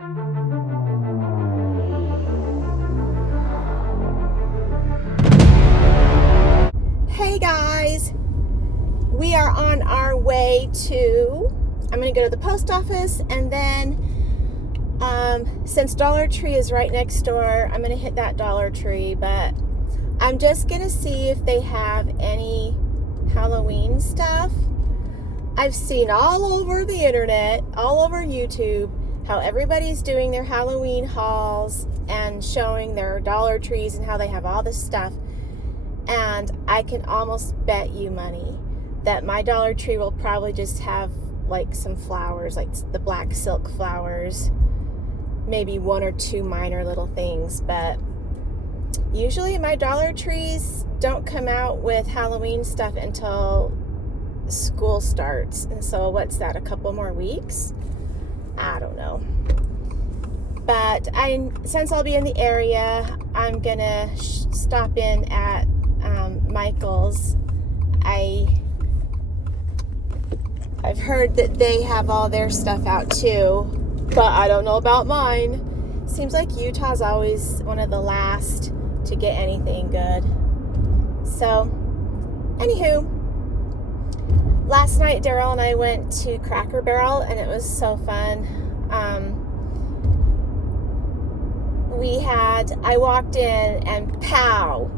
Hey guys, we are on our way to, I'm going to go to the post office, and then since Dollar Tree is right next door, I'm going to hit that Dollar Tree, but I'm just going to see if they have any Halloween stuff. I've seen all over the internet, all over YouTube, how everybody's doing their Halloween hauls and showing their Dollar Trees and how they have all this stuff. And I can almost bet you money that my Dollar Tree will probably just have like some flowers, like the black silk flowers, maybe one or two minor little things. But usually my Dollar Trees don't come out with Halloween stuff until school starts. And so what's that, a couple more weeks? I don't know. But since I'll be in the area, I'm gonna stop in at Michael's. I've heard that they have all their stuff out too, but I don't know about mine. Seems like Utah's always one of the last to get anything good. So, anywho, last night Daryl and I went to Cracker Barrel, and it was so fun. I walked in, and pow,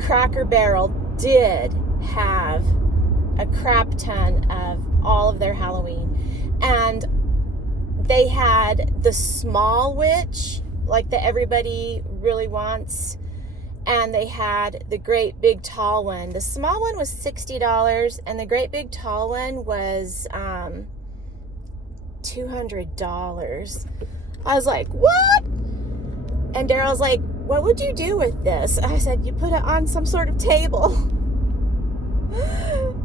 Cracker Barrel did have a crap ton of all of their Halloween. And they had the small witch, like that everybody really wants, and they had the great big tall one. The small one was $60, and the great big tall one was $200. I was like, what? And Daryl's like, what would you do with this? I said, you put it on some sort of table.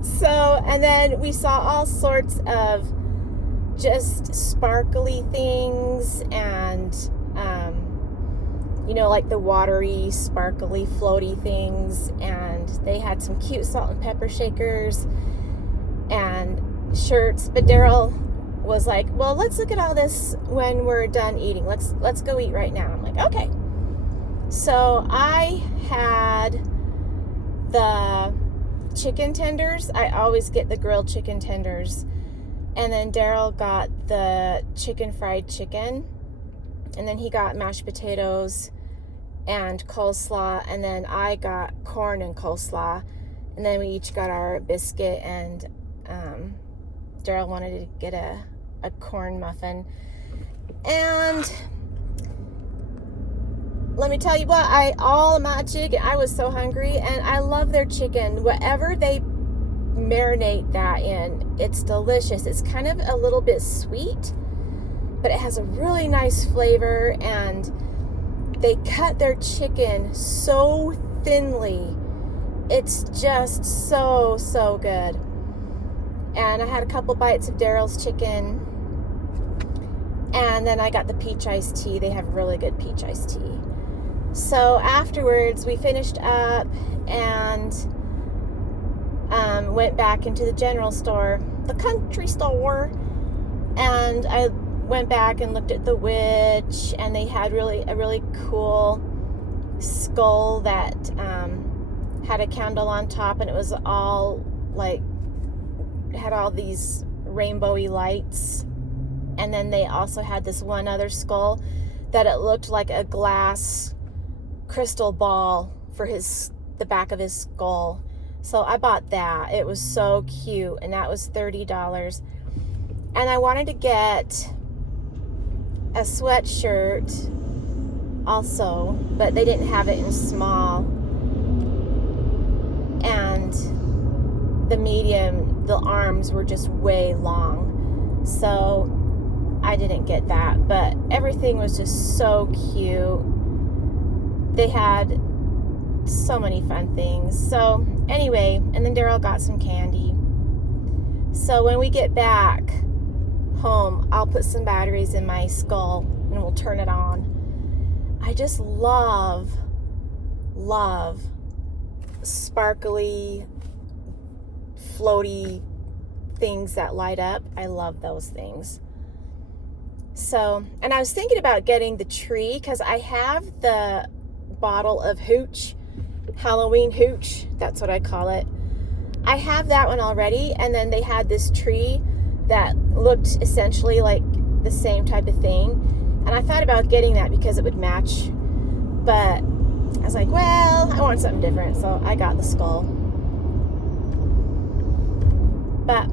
So, and then we saw all sorts of just sparkly things, and like the watery, sparkly, floaty things. And they had some cute salt and pepper shakers and shirts. But Daryl was like, well, let's look at all this when we're done eating. Let's go eat right now. I'm like, okay. So I had the chicken tenders. I always get the grilled chicken tenders. And then Daryl got the fried chicken. And then he got mashed potatoes and coleslaw. And then I got corn and coleslaw. And then we each got our biscuit, and Daryl wanted to get a corn muffin. And let me tell you what, all of my chicken, I was so hungry, and I love their chicken. Whatever they marinate that in, it's delicious. It's kind of a little bit sweet, but it has a really nice flavor, and they cut their chicken so thinly. It's just so, so good. And I had a couple bites of Daryl's chicken, and then I got the peach iced tea. They have really good peach iced tea. So afterwards, we finished up and went back into the general store, the country store, and I went back and looked at the witch, and they had a really cool skull that had a candle on top, and it was all like, had all these rainbowy lights. And then they also had this one other skull that it looked like a glass crystal ball for the back of his skull. So I bought that. It was so cute, and that was $30. And I wanted to get a sweatshirt also, but they didn't have it in small. And the medium, the arms were just way long. So I didn't get that, but everything was just so cute. They had so many fun things. So anyway, and then Daryl got some candy. So when we get back home, I'll put some batteries in my skull and we'll turn it on. I just love sparkly, floaty things that light up. I love those things. So, and I was thinking about getting the tree because I have the bottle of hooch, Halloween hooch, that's what I call it. I have that one already, and then they had this tree that looked essentially like the same type of thing, and I thought about getting that because it would match, but I was like, well, I want something different, so I got the skull. But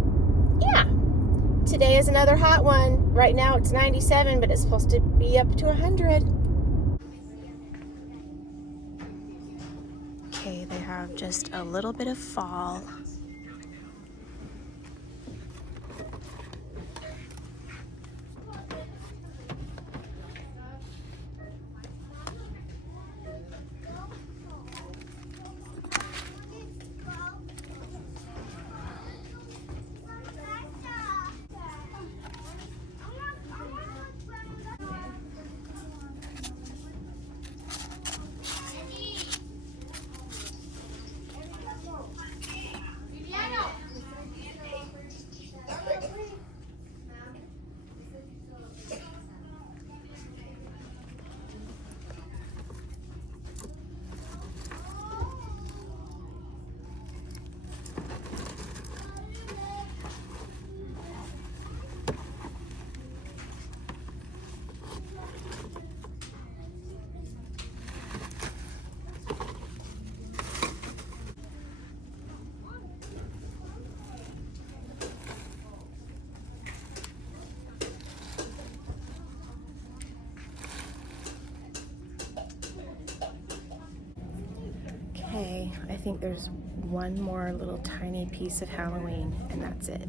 yeah, today is another hot one. Right now it's 97, but it's supposed to be up to 100. Okay, they have just a little bit of fall. Okay, I think there's one more little tiny piece of Halloween, and that's it.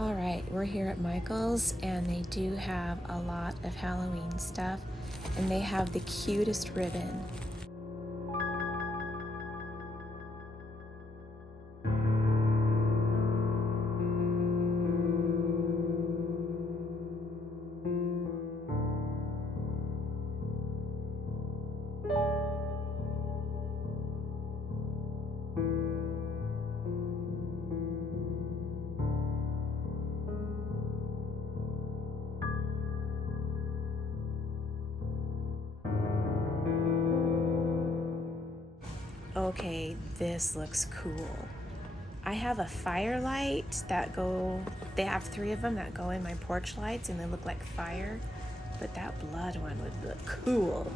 All right, we're here at Michael's, and they do have a lot of Halloween stuff, and they have the cutest ribbon. Okay, this looks cool. I have a firelight that they have 3 of them that go in my porch lights, and they look like fire, but that blood one would look cool.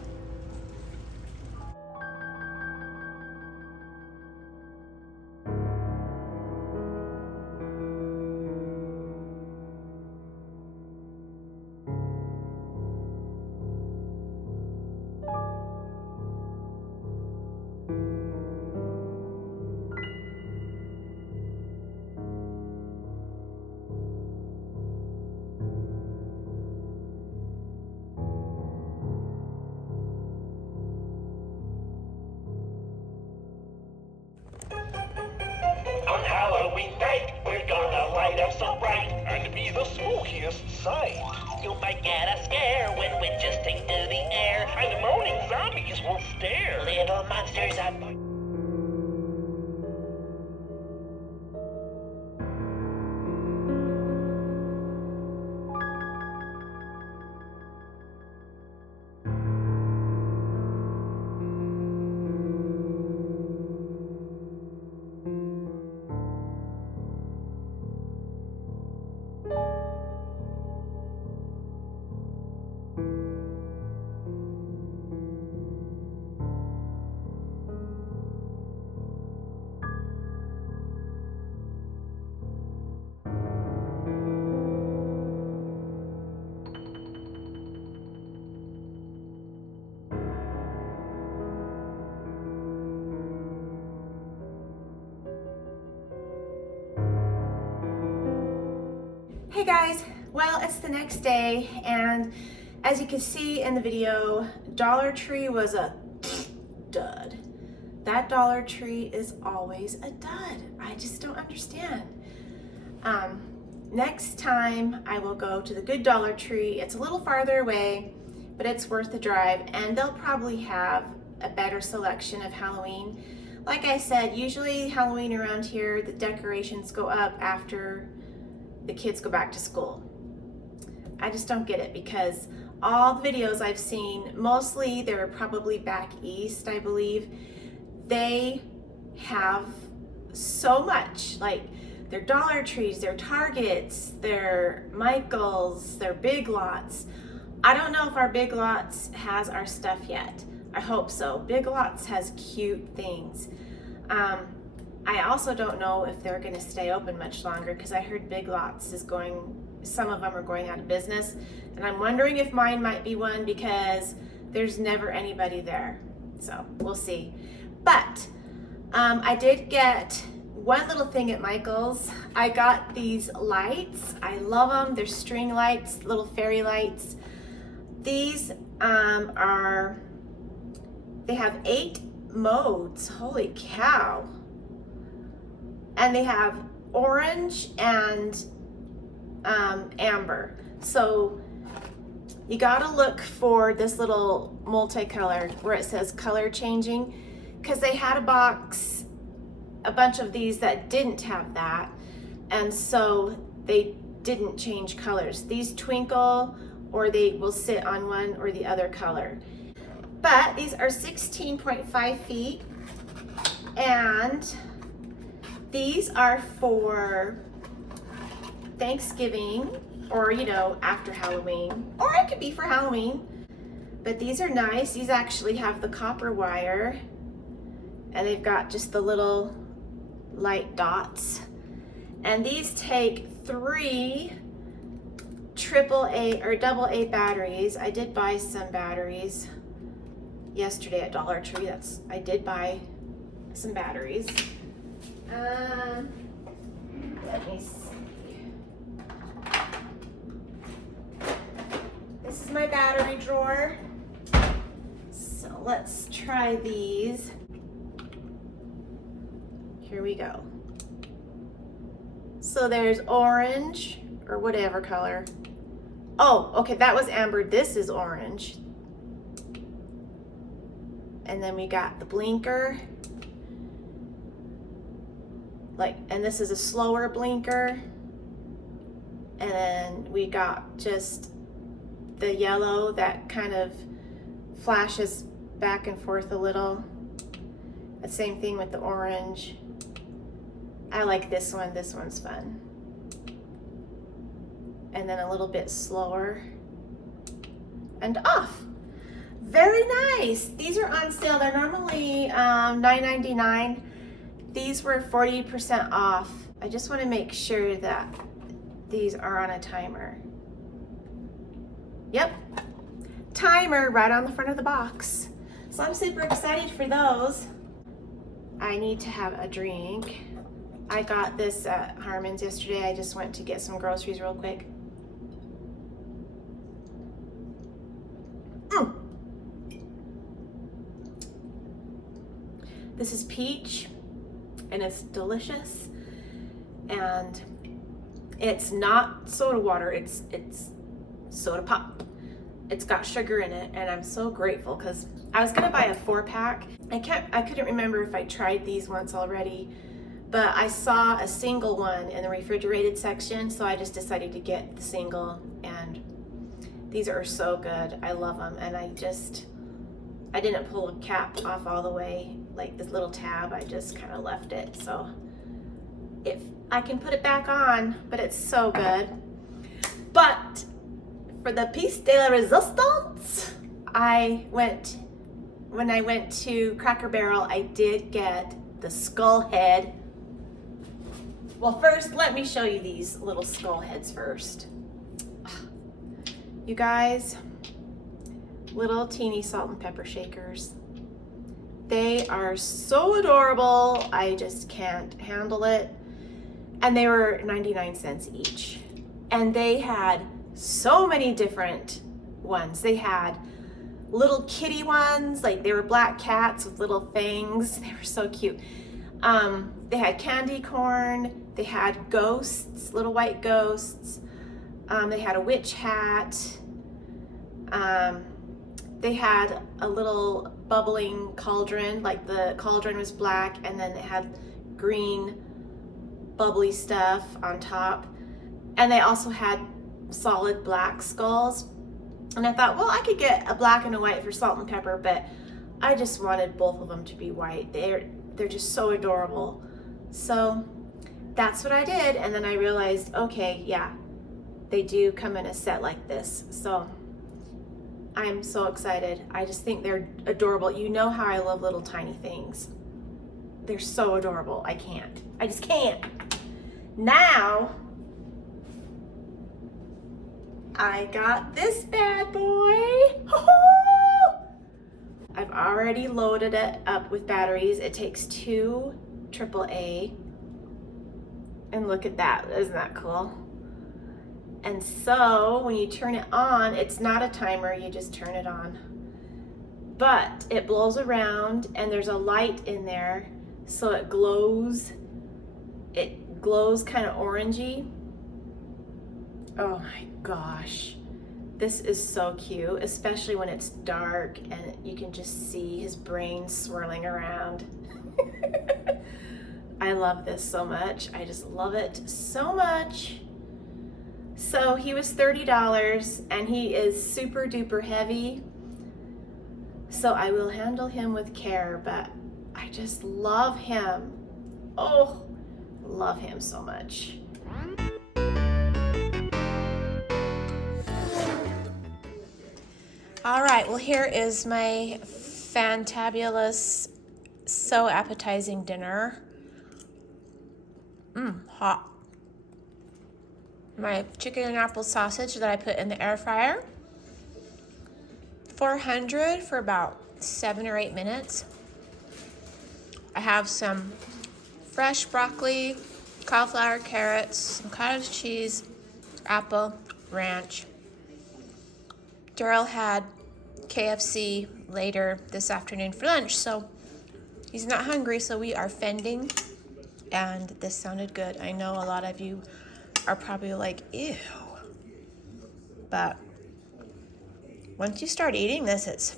On Halloween night, we're gonna light up so bright and be the spookiest sight. You might get a scare when witches take to the air, and moaning zombies will stare. Little monsters are born. Hey guys, well, it's the next day, and as you can see in the video, Dollar Tree was a dud. That Dollar Tree is always a dud. I just don't understand. Next time I will go to the good Dollar Tree. It's a little farther away, but it's worth the drive, and they'll probably have a better selection of Halloween. Like I said, usually Halloween around here, the decorations go up after the kids go back to school. I just don't get it, because all the videos I've seen, mostly they're probably back east, I believe, they have so much, like their Dollar Trees, their Targets, their Michaels, their Big Lots. I don't know if our Big Lots has our stuff yet. I hope so. Big Lots has cute things. I also don't know if they're going to stay open much longer, because I heard Big Lots is going, some of them are going out of business, and I'm wondering if mine might be one, because there's never anybody there. So we'll see. But I did get one little thing at Michael's. I got these lights. I love them. They're string lights, little fairy lights. These they have 8 modes. Holy cow. And they have orange and amber. So you gotta look for this little multicolor where it says color changing, because they had a bunch of these that didn't have that, and so they didn't change colors. These twinkle, or they will sit on one or the other color. But these are 16.5 feet, and these are for Thanksgiving, or after Halloween, or it could be for Halloween. But these are nice. These actually have the copper wire, and they've got just the little light dots. And these take 3 AAA or AA batteries. I did buy some batteries yesterday at Dollar Tree. I did buy some batteries. Let me see. This is my battery drawer. So let's try these. Here we go. So there's orange, or whatever color. Oh, okay, that was amber. This is orange. And then we got the blinker. And this is a slower blinker. And then we got just the yellow that kind of flashes back and forth a little. The same thing with the orange. I like this one. This one's fun. And then a little bit slower. And off. Very nice. These are on sale. They're normally $9.99. These were 40% off. I just want to make sure that these are on a timer. Yep. Timer right on the front of the box. So I'm super excited for those. I need to have a drink. I got this at Harmon's yesterday. I just went to get some groceries real quick. This is peach, and it's delicious. And it's not soda water, it's soda pop. It's got sugar in it, and I'm so grateful, because I was gonna buy a 4-pack. I couldn't remember if I tried these once already, but I saw a single one in the refrigerated section, so I just decided to get the single, and these are so good. I love them, and I didn't pull a cap off all the way, like this little tab. I just kind of left it, so if I can put it back on, but it's so good. But for the piece de la resistance, when I went to Cracker Barrel, I did get the skull head. Well, first, let me show you these little skull heads first. You guys, little teeny salt and pepper shakers. They are so adorable. I just can't handle it. And they were 99 cents each. And they had so many different ones. They had little kitty ones, like they were black cats with little fangs. They were so cute. They had candy corn, they had ghosts, little white ghosts, they had a witch hat, they had a little bubbling cauldron, like the cauldron was black and then it had green bubbly stuff on top. And they also had solid black skulls. And I thought, well, I could get a black and a white for salt and pepper, but I just wanted both of them to be white. They're just so adorable. So that's what I did. And then I realized, okay, yeah, they do come in a set like this. So I am so excited. I just think they're adorable. You know how I love little tiny things. They're so adorable. I just can't. Now, I got this bad boy. I've already loaded it up with batteries. It takes 2 AAA. And look at that, isn't that cool? And so when you turn it on, it's not a timer, you just turn it on. But it blows around and there's a light in there, so it glows. It glows kind of orangey. Oh my gosh. This is so cute, especially when it's dark and you can just see his brain swirling around. I love this so much. I just love it so much. So he was $30 and he is super duper heavy. So I will handle him with care, but I just love him. Oh, love him so much. All right, well, here is my fantabulous, so appetizing dinner. Hot. My chicken and apple sausage that I put in the air fryer. 400 for about 7 or 8 minutes. I have some fresh broccoli, cauliflower, carrots, some cottage cheese, apple, ranch. Daryl had KFC later this afternoon for lunch, so he's not hungry, so we are fending, and this sounded good. I know a lot of you are probably like, ew, but once you start eating this, it's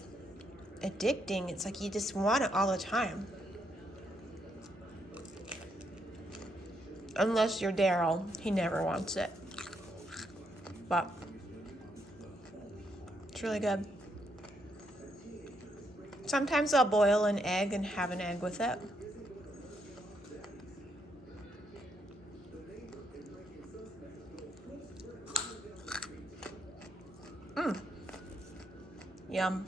addicting. It's like you just want it all the time. Unless you're Daryl, he never wants it, but it's really good. Sometimes I'll boil an egg and have an egg with it. Yum.